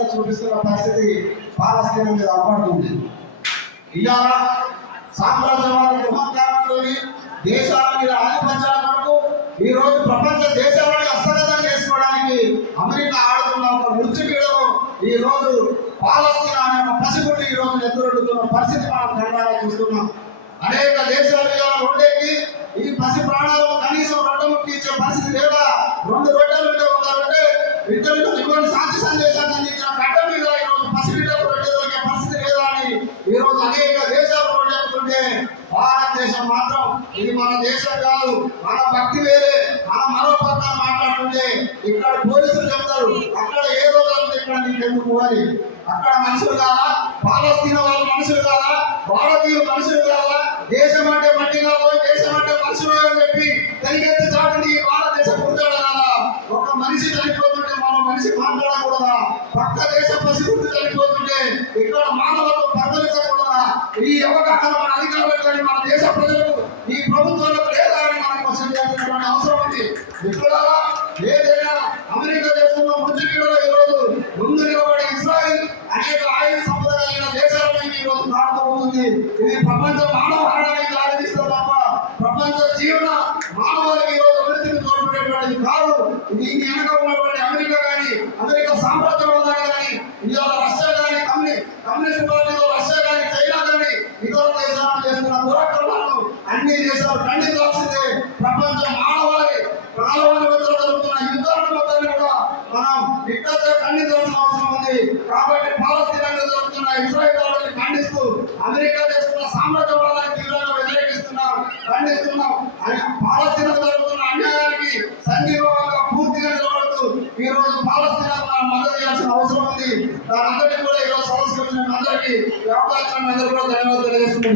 మీద చూపిస్తున్న పరిస్థితి పాలస్తీనం మీద అప్పడుతుంది. ఇవాళ సామ్రాజ్యవాద గృహకారంలోని దేశాల మీద ఆధిపత్యాల కొరకు ఈ రోజు ప్రపంచ దేశాలని హస్తగతం చేసుకోవడానికి అమెరికా ఆడుతున్న ఒక మృత్యుకీడలో ఈ రోజు పాలస్తీన్ అనే ఒక పసిగుడ్డు ఈ రోజు ఎదురెడుతున్న పరిస్థితి మనం కళ్ళారా చూస్తున్నాం. అనేక దేశాలు ఇవాళ ఈ పరిస్థితి లేదా అని ఈ రోజు అనేక దేశాలు పడేస్తుంటే భారతదేశం మాత్రం ఇది మన దేశం కాదు మన భక్తి వేరే మన మరో పక్కన మాట్లాడుతుంటే ఇక్కడ పోలీసులు చెప్తారు అక్కడ ఏదో జరుగుతుంది ఇక్కడ నీకెందుకు అని. అక్కడ మనుషులు కాదా? పాలస్తీనా వాళ్ళు మనుషులు కాదా? భారతీయులు మనుషులు కాదా? దేశం అంటే మట్టి కాదు దేశం అంటే మనుషులు అని చెప్పి తెలియదు చాటుని భారతదేశం పుట్టాడు కదా? ఒక మనిషి చనిపోతుంటే మనిషి మాట్లాడకూడదా పక్క దేశ ప్రసిద్ధి చనిపోతుంటే ఇక్కడ మానవులకు పరిగణించకూడదా ఈ అవగాహన మన అధికారులకు కానీ మన దేశ ప్రజలకు ఈ ప్రభుత్వాలకు లేదా అని మనం క్వశ్చన్ చేయాల్సినటువంటి అవసరం ఉంది. మిత్రులారా ఏదైనా అమెరికా దేశంలో మృత్యులో ఈరోజు ముందు నిలబడి ఇజ్రాయెల్ అనేక ఆయుధ సంపద కలిగిన దేశాలపై ఈ రోజు ఇది ప్రపంచ మానవ హరణానికి దారితీస్తుంది తప్ప ప్రపంచ జీవన మానవాళికి ఈ రోజు అభివృద్ధిని తోడ్పడేటువంటిది కాదు ఇది వెనక ఉన్నటువంటి చేస్తున్న దురాక్రమాలను అన్ని దేశాలు ఖండించాల్సిందే ప్రపంచ మానవాళి ప్రాణవాళి మధ్య జరుగుతున్న యుద్ధాలను మొత్తాన్ని కూడా మనం ఇక్కడే ఖండించాల్సిన అవసరం ఉంది. కాబట్టి పాలస్తీనా మీద జరుగుతున్న ఇజ్రాయెల్ వాళ్ళని ఖండిస్తూ అమెరికా చేస్తున్న సామ్రాజ్యవాదాన్ని తీవ్రంగా వ్యతిరేకిస్తున్నాం ఖండిస్తున్నాం. అని పాలస్తీనా జరుగుతున్న అన్యాయానికి సంఘీభావంగా పూర్తిగా నిలబడుతూ ఈ రోజు పాలస్తీనా మద్దతు చేయాల్సిన అవసరం ఉంది. దాని అందరికీ కూడా ఈరోజు రోజు సంస్కరించిన అందరికీ వ్యాపారం అందరూ కూడా ధన్యవాదాలు తెలియజేస్తున్నాం